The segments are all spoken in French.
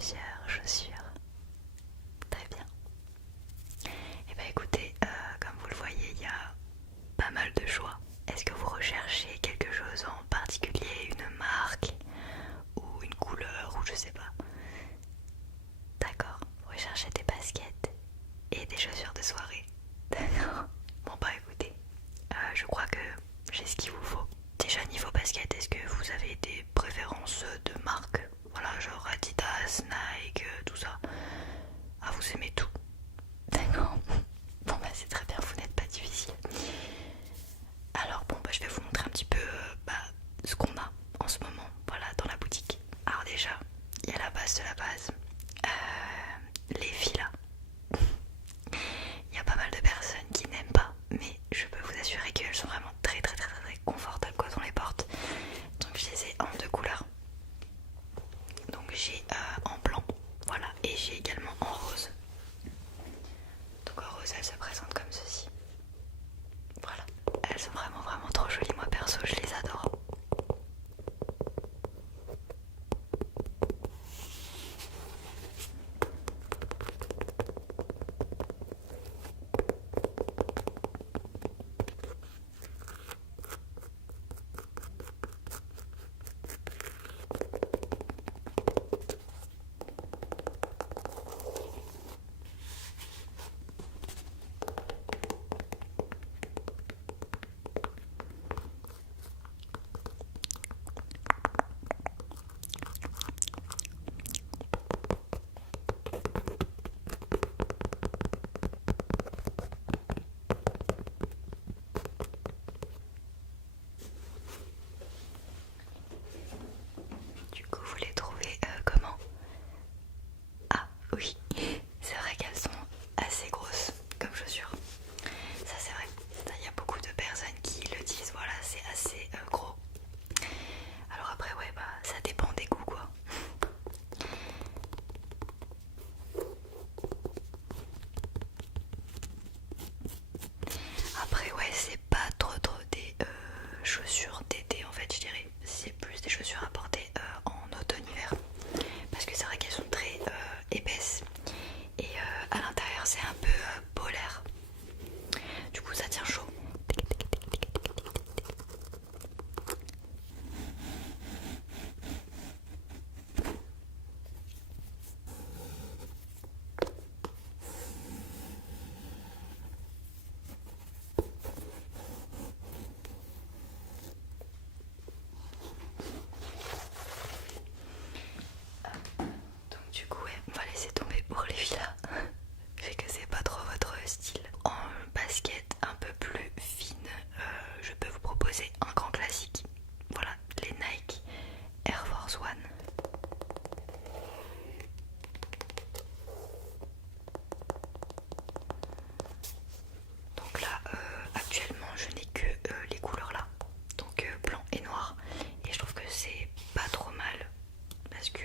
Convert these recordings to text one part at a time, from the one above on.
plusieurs chaussures. Très bien. Et bah écoutez, comme vous le voyez, il y a pas mal de choix. Est-ce que vous recherchez quelque chose en particulier, une marque ou une couleur ou je sais pas? D'accord, vous recherchez des baskets et des chaussures de soirée. D'accord. Bon bah écoutez, je crois que j'ai ce qu'il vous faut. Déjà niveau basket, est-ce que vous avez des préférences de marque? Voilà, genre Adidas, Nike, tout ça. Ah, vous aimez tout. D'accord. Bon bah c'est très bien, vous n'êtes pas difficile. Alors bon bah je vais vous montrer un petit peu ce qu'on a en ce moment, voilà, dans la boutique. Alors déjà, il y a la base de la base. Les filas. Il y a pas mal de personnes qui n'aiment pas, mais je peux vous assurer qu'elles sont vraiment très très très très, très confortables quand on les porte. Donc je les ai en deux couleurs. Donc j'ai en blanc, voilà, et j'ai également en rose. Donc en rose, elles se présentent comme ceci. Voilà, elles sont vraiment vraiment trop jolies, moi perso je les adore. Du coup vous les trouvez comment? Ah oui, c'est vrai qu'elles sont assez grosses comme chaussures. Ça c'est vrai, il y a beaucoup de personnes qui le disent, voilà, c'est assez gros. Alors après ouais bah ça dépend des goûts quoi. Après ouais c'est pas trop des chaussures d'été en fait je dirais. C'est plus des chaussures à porter en automne-hiver. Parce que c'est vrai qu'elles sont très épaisses. Et à l'intérieur c'est un peu polaire. Du coup ça tient chaud. Donc du coup ouais, on va laisser tomber pour les filas. Vu que c'est pas trop votre style. En basket un peu plus fine, je peux vous proposer un grand classique. Voilà, les Nike Air Force One. Donc là, actuellement, je n'ai que les couleurs là. Donc blanc et noir. Et je trouve que c'est pas trop mal. Parce que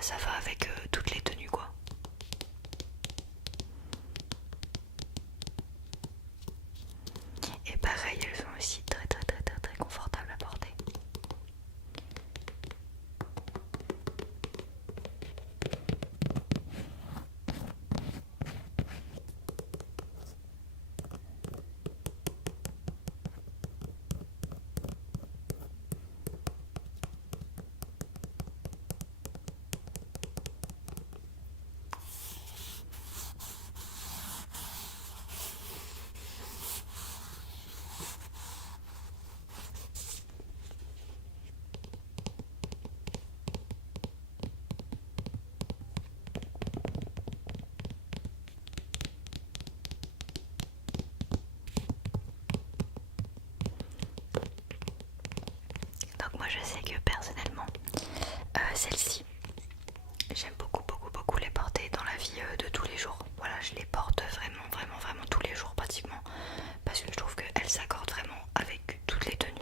ça va avec toutes les tenues quoi. Et pareil, elles sont aussi très très très très très confortables à porter. Donc moi je sais que personnellement, celles-ci, j'aime beaucoup beaucoup beaucoup les porter dans la vie de tous les jours. Voilà, je les porte vraiment vraiment vraiment tous les jours pratiquement. Parce que je trouve qu'elles s'accordent vraiment avec toutes les tenues.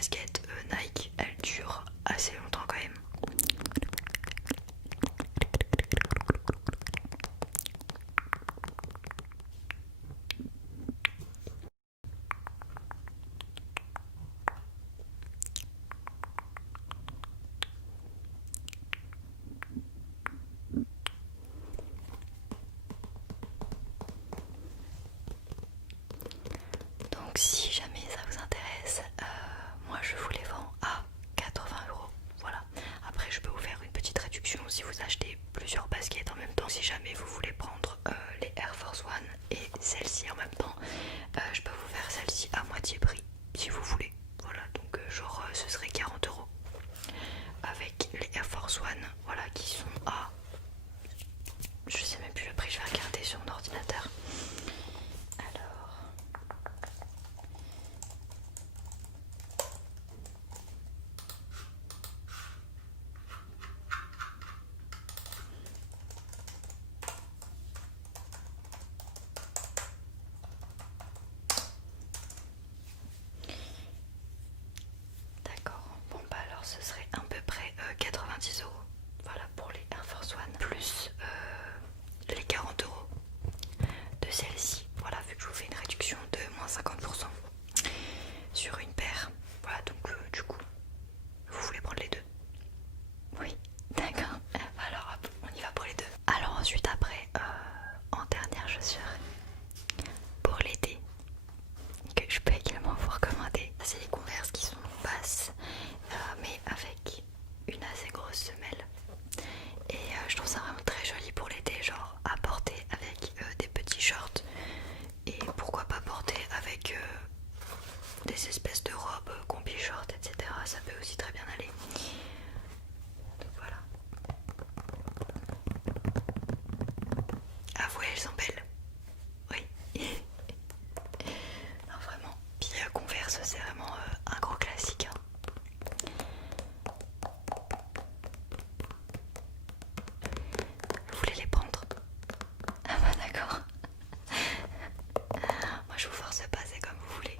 baskets Nike, elles durent assez longtemps quand même. Donc si jamais ça vous intéresse, moi je vous les vends à 80 €. Voilà. Après je peux vous faire une petite réduction si vous achetez plusieurs baskets en même temps. Si jamais vous voulez prendre les Air Force One et celle-ci en même temps, je peux vous faire celle-ci à moitié prix si vous voulez. Voilà, donc genre ce serait 40 € avec les Air Force One, voilà, qui sont à, je sais même plus le prix, je vais regarder sur mon ordinateur. Alors, d'accord, bon bah alors ce serait à peu près 90 €. Voilà pour les Air Force One, plus les 40 € de celle-ci. Voilà, vu que je vous fais une réduction de moins 50% sur une paire. Voilà, donc du coup, vous voulez prendre les deux? Oui, d'accord. Alors hop, on y va pour les deux. Alors ensuite après, en dernière chaussure, pour l'été, que je peux également vous recommander, c'est les Converse qui sont basses, mais avec une assez grosse semelle. Et je trouve ça vraiment très joli pour l'été, genre à porter avec des petits shorts. Et pourquoi pas porter avec des espèces de robes, combi shorts, etc. Ça peut aussi très bien aller. Donc voilà. Avouez, elles sont belles. Oui. Non, vraiment. Puis Converse, c'est vraiment un gros classique. Hein. Vous voulez les prendre? Ah bah d'accord. Moi je vous force pas, c'est comme vous voulez.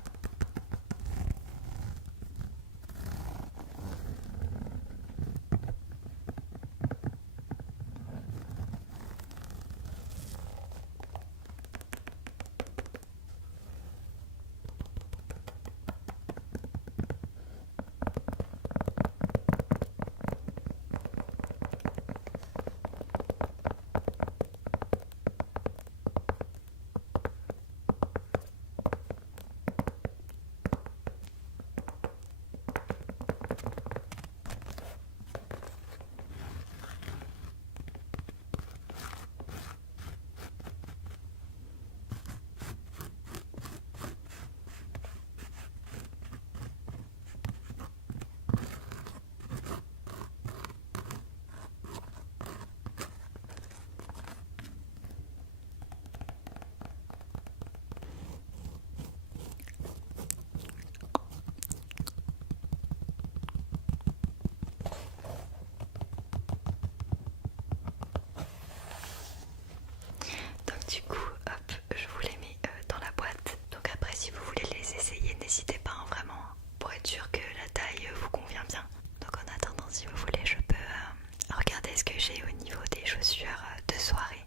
Donc du coup, hop, je vous les mets dans la boîte. Donc après, si vous voulez les essayer, n'hésitez pas hein, vraiment pour être sûr que la taille vous convient bien. Donc en attendant, si vous voulez, je peux regarder ce que j'ai au niveau des chaussures de soirée.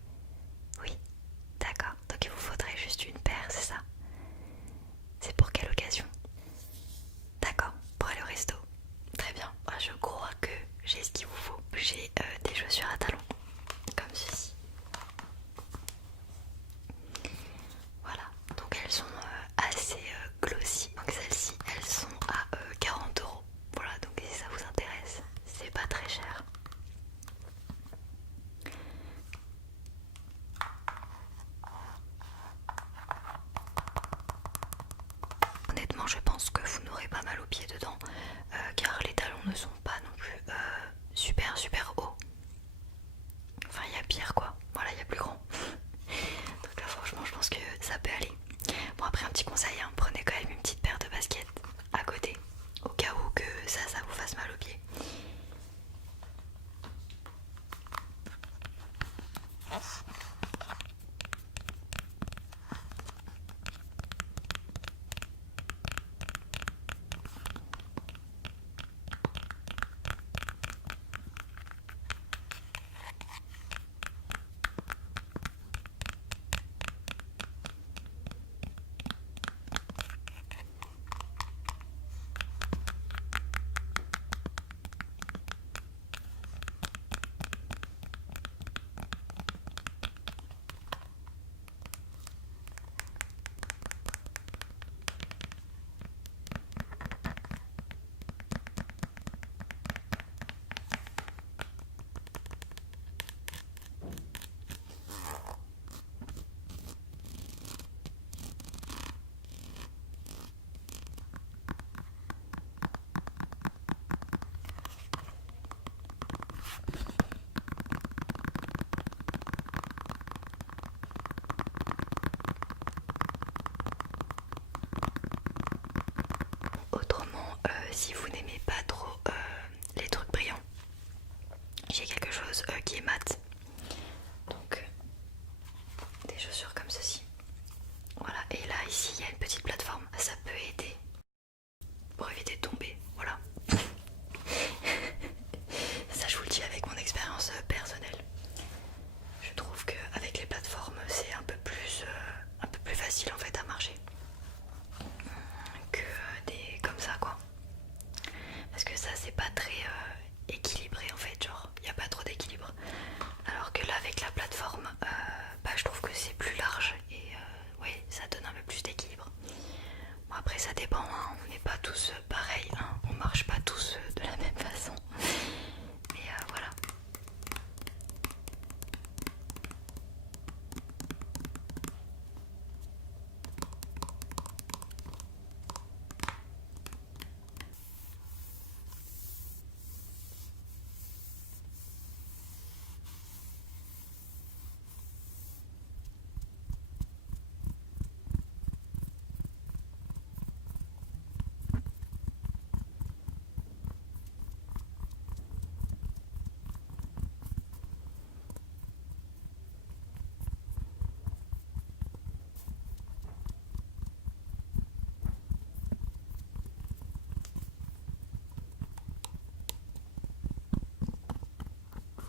Oui, d'accord. Donc il vous faudrait juste une paire, c'est ça? C'est pour quelle occasion? D'accord, pour aller au resto. Très bien. Moi, je crois que j'ai ce qu'il vous faut. J'ai des chaussures à talons, comme ceci. Voilà, donc elles sont assez glossy. Donc celles-ci, elles sont à 40 €. Voilà, donc si ça vous intéresse, c'est pas très cher. Honnêtement, je pense que vous n'aurez pas mal aux pieds dedans, car les talons ne sont pas non plus super hauts. Enfin, il y a pire quoi. Voilà, il y a plus grand. Donc là, franchement, je pense que ça peut aller. Bon, après, un petit conseil, hein, prenez quand même une petite paire de baskets à côté, au cas où que ça vous fasse mal aux pieds. si vous n'aimez pas trop les trucs brillants, j'ai quelque chose qui est mat. Donc des chaussures comme ceci. Voilà, et là ici il y a une petite plateforme, ça peut aider pour éviter de tomber, voilà. Ça je vous le dis avec mon expérience personnelle. Je trouve qu'avec les plateformes c'est un peu plus facile en fait à marcher que des comme ça quoi. Parce que ça c'est pas très équilibré en fait, genre il n'y a pas trop d'équilibre. Alors que là avec la plateforme, bah, je trouve que c'est plus large et ouais, ça donne un peu plus d'équilibre. Bon, après ça dépend, hein, on n'est pas tous pareils, hein, on marche pas tous de la même façon. Mais voilà.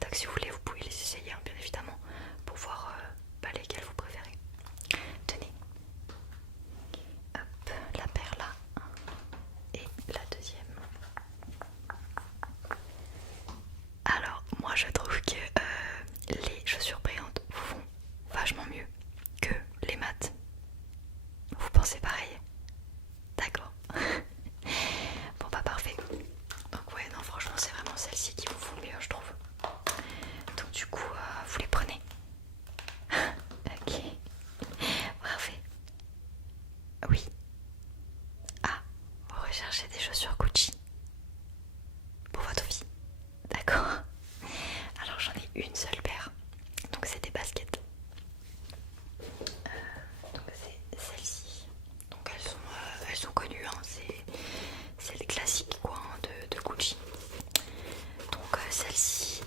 Donc si vous voulez, vous pouvez les essayer, hein, bien évidemment, pour voir bah, lesquels vous préférez. Tenez, hop, la paire là, et la deuxième. Alors, moi je trouve que les chaussures brillantes font vachement mieux que les mates. Vous pensez pareil? D'accord. Bon bah parfait. Donc ouais, non franchement c'est vraiment celle-ci qui vous font mieux je trouve. Donc du coup vous les prenez. Ok. Parfait. Oui. Ah, vous recherchez des chaussures Gucci pour votre fille. D'accord. Alors j'en ai une seule paire. Donc c'est des baskets. Donc c'est celle-ci. Donc elles sont connues, hein. C'est le classique quoi, hein, de Gucci. Donc celle-ci,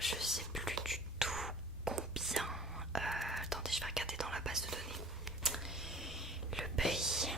je sais plus du tout combien. Attendez, je vais regarder dans la base de données. Le prix.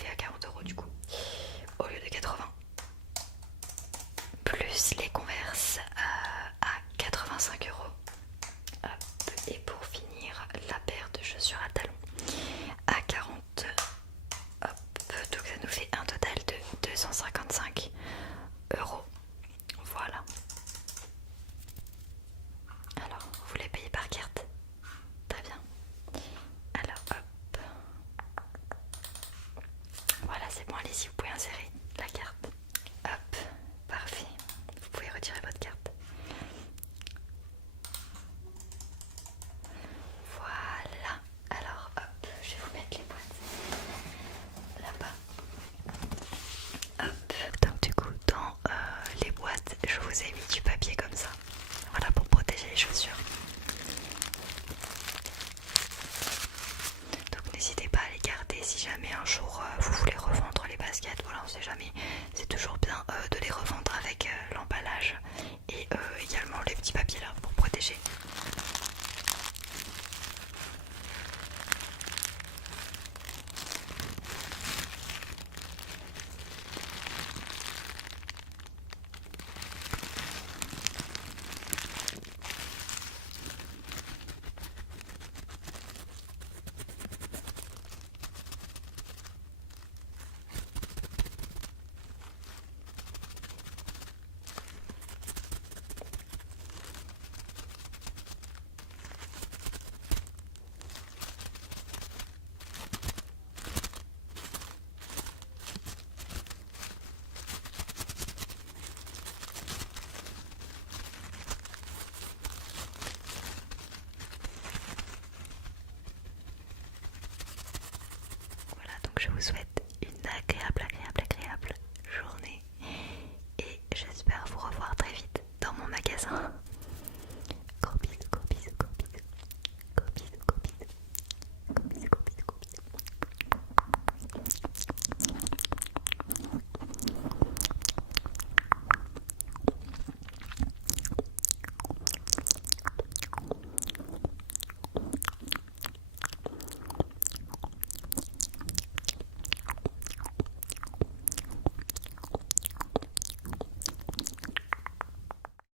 fait à 40 € du coup, au lieu de 80. Plus les Converse à 85 €. Hop. Et pour finir, la paire de chaussures à talons à 40. Hop. Donc ça nous fait un total de 255 €. Voilà. Alors, vous les payez par carte? Très bien. Alors, hop. Voilà, c'est bon, allez-y, vous pouvez insérer la carte. Hop, parfait. Vous pouvez retirer votre carte. Voilà. Alors, hop, je vais vous mettre les boîtes là-bas. Hop. Donc du coup, dans les boîtes, je vous ai mis du papier comme ça. Voilà, pour protéger les chaussures. Donc n'hésitez pas à les garder si jamais un jour vous voulez revendre les baskets. Voilà, on sait jamais. C'est toujours bien de les revendre avec l'emballage et également les petits papiers là pour protéger. Voilà, donc je vous souhaite une agréable